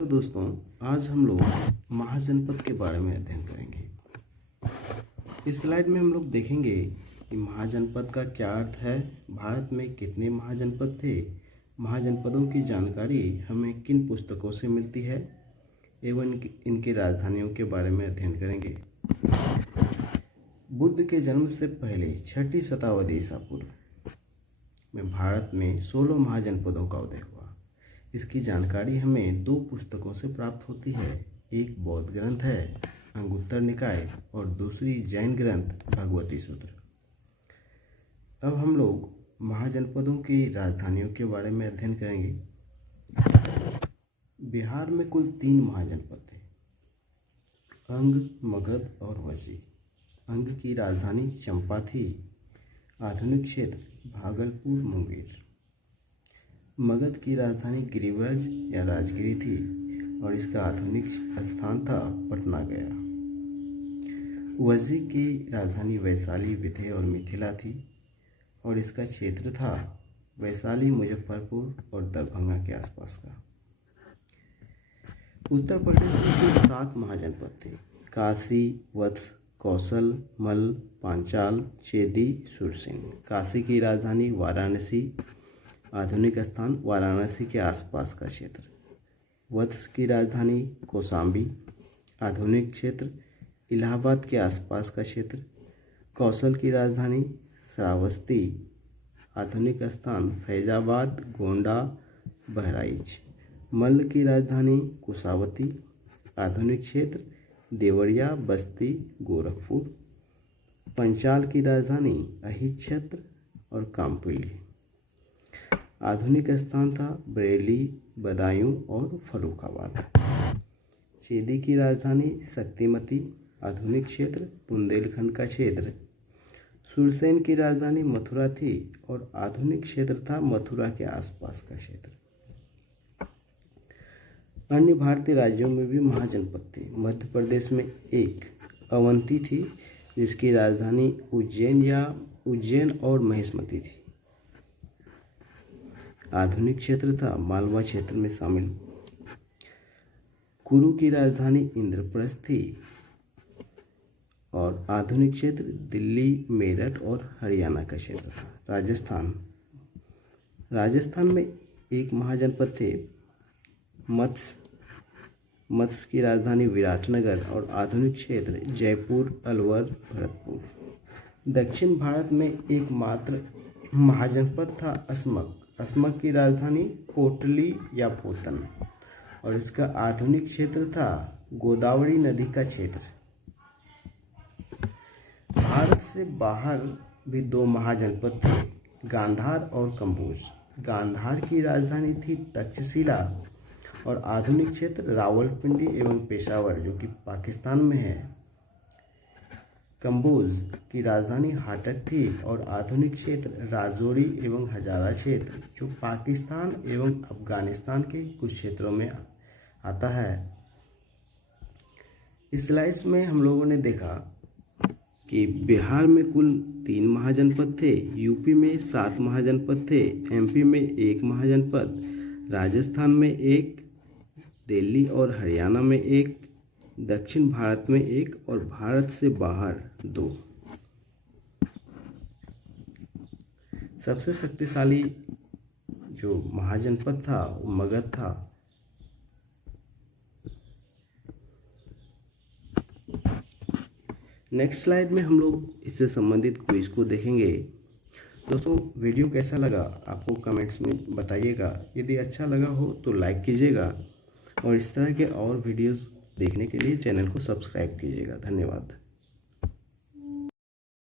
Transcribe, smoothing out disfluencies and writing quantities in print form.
तो दोस्तों, आज हम लोग महाजनपद के बारे में अध्ययन करेंगे। इस स्लाइड में हम लोग देखेंगे कि महाजनपद का क्या अर्थ है, भारत में कितने महाजनपद थे, महाजनपदों की जानकारी हमें किन पुस्तकों से मिलती है एवं इनकी राजधानियों के बारे में अध्ययन करेंगे। बुद्ध के जन्म से पहले 6ठी शताब्दी ईसा पूर्व में भारत में 16 महाजनपदों का उदय हुआ। इसकी जानकारी हमें दो पुस्तकों से प्राप्त होती है। एक बौद्ध ग्रंथ है अंगुत्तर निकाय और दूसरी जैन ग्रंथ भगवती सूत्र। अब हम लोग महाजनपदों की राजधानियों के बारे में अध्ययन करेंगे। बिहार में कुल 3 महाजनपद थे, अंग, मगध और वज्जी। अंग की राजधानी चंपा थी। आधुनिक क्षेत्र भागलपुर, मुंगेर। मगध की राजधानी गिरिव्रज या राजगिरी थी और इसका आधुनिक स्थान था पटना गया। वज्जी की राजधानी वैशाली, विंध्य और मिथिला थी और इसका क्षेत्र था वैशाली, मुजफ्फरपुर और दरभंगा के आसपास का। उत्तर प्रदेश में कुल 7 महाजनपद थे, काशी, वत्स, कौशल, मल्ल, पांचाल, चेदी, सुरसेन। काशी की राजधानी वाराणसी, आधुनिक स्थान वाराणसी के आसपास का क्षेत्र। वत्स की राजधानी कौशाम्बी, आधुनिक क्षेत्र इलाहाबाद के आसपास का क्षेत्र। कौशल की राजधानी श्रावस्ती, आधुनिक स्थान फैजाबाद, गोंडा, बहराइच। मल्ल की राजधानी कुशावती, आधुनिक क्षेत्र देवरिया, बस्ती, गोरखपुर। पंचाल की राजधानी अहिच्छत्र और कामपिली, आधुनिक स्थान था बरेली, बदायूं और फर्रुखाबाद। चेदी की राजधानी शक्तिमती, आधुनिक क्षेत्र बुंदेलखंड का क्षेत्र। सुरसेन की राजधानी मथुरा थी और आधुनिक क्षेत्र था मथुरा के आसपास का क्षेत्र। अन्य भारतीय राज्यों में भी महाजनपद थे। मध्य प्रदेश में एक अवंती थी जिसकी राजधानी उज्जैन और महेशमती थी। आधुनिक क्षेत्र था मालवा क्षेत्र में शामिल। कुरु की राजधानी इंद्रप्रस्थ थी और आधुनिक क्षेत्र दिल्ली, मेरठ और हरियाणा का क्षेत्र था। राजस्थान में एक महाजनपद थे मत्स्य की राजधानी विराटनगर और आधुनिक क्षेत्र जयपुर, अलवर, भरतपुर। दक्षिण भारत में एकमात्र महाजनपद था असमक की राजधानी पोटली या पोतन और इसका आधुनिक क्षेत्र था गोदावरी नदी का क्षेत्र। भारत से बाहर भी 2 महाजनपद थे, गांधार और कंबोज। गांधार की राजधानी थी तक्षशिला और आधुनिक क्षेत्र रावलपिंडी एवं पेशावर जो कि पाकिस्तान में है। कंबोज की राजधानी हाटक थी और आधुनिक क्षेत्र राजौरी एवं हजारा क्षेत्र जो पाकिस्तान एवं अफगानिस्तान के कुछ क्षेत्रों में आता है। इस स्लाइड्स में हम लोगों ने देखा कि बिहार में कुल 3 महाजनपद थे, यूपी में 7 महाजनपद थे, एमपी में 1 महाजनपद, राजस्थान में 1, दिल्ली और हरियाणा में 1, दक्षिण भारत में 1 और भारत से बाहर 2। सबसे शक्तिशाली जो महाजनपद था वो मगध था। नेक्स्ट स्लाइड में हम लोग इससे संबंधित क्विज को देखेंगे। दोस्तों, वीडियो कैसा लगा आपको कमेंट्स में बताइएगा। यदि अच्छा लगा हो तो लाइक कीजिएगा और इस तरह के और वीडियोस देखने के लिए चैनल को सब्सक्राइब कीजिएगा। धन्यवाद।